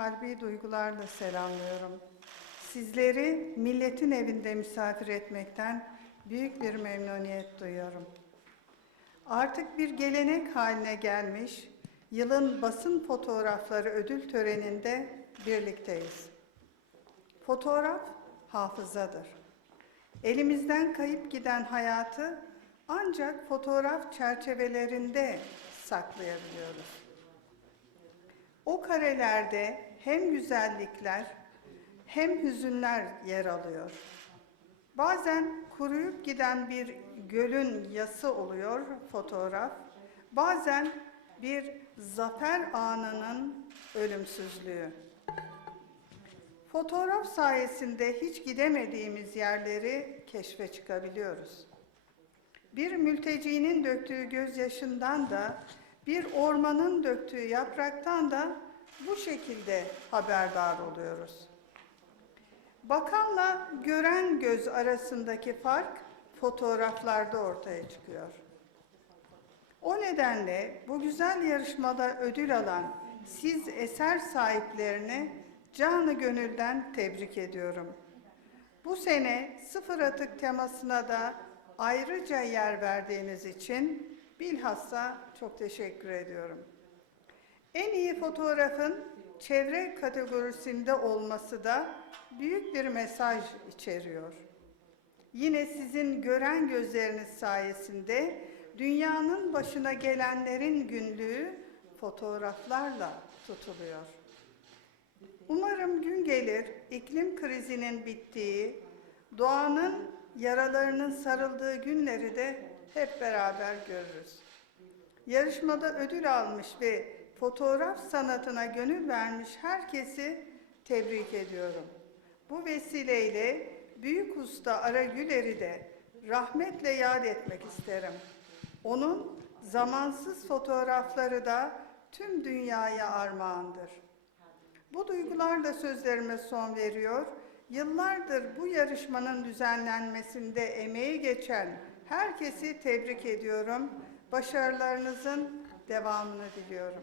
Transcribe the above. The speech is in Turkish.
kalbi duygularla selamlıyorum. Sizleri milletin evinde misafir etmekten büyük bir memnuniyet duyuyorum. Artık bir gelenek haline gelmiş, yılın basın fotoğrafları ödül töreninde birlikteyiz. Fotoğraf hafızadır. Elimizden kayıp giden hayatı ancak fotoğraf çerçevelerinde saklayabiliyoruz. O karelerde hem güzellikler hem hüzünler yer alıyor. Bazen kuruyup giden bir gölün yası oluyor fotoğraf. Bazen bir zafer anının ölümsüzlüğü. Fotoğraf sayesinde hiç gidemediğimiz yerleri keşfe çıkabiliyoruz. Bir mültecinin döktüğü gözyaşından da, bir ormanın döktüğü yapraktan da bu şekilde haberdar oluyoruz. Bakanla gören göz arasındaki fark fotoğraflarda ortaya çıkıyor. O nedenle bu güzel yarışmada ödül alan siz eser sahiplerini canı gönülden tebrik ediyorum. Bu sene sıfır atık temasına da ayrıca yer verdiğiniz için bilhassa çok teşekkür ediyorum. En iyi fotoğrafın çevre kategorisinde olması da büyük bir mesaj içeriyor. Yine sizin gören gözleriniz sayesinde dünyanın başına gelenlerin günlüğü fotoğraflarla tutuluyor. Umarım gün gelir iklim krizinin bittiği, doğanın yaralarının sarıldığı günleri de hep beraber görürüz. Yarışmada ödül almış ve fotoğraf sanatına gönül vermiş herkesi tebrik ediyorum. Bu vesileyle büyük usta Ara Güler'i de rahmetle yad etmek isterim. Onun zamansız fotoğrafları da tüm dünyaya armağandır. Bu duygularla sözlerime son veriyor. Yıllardır bu yarışmanın düzenlenmesinde emeği geçen herkesi tebrik ediyorum. Başarılarınızın devamını diliyorum.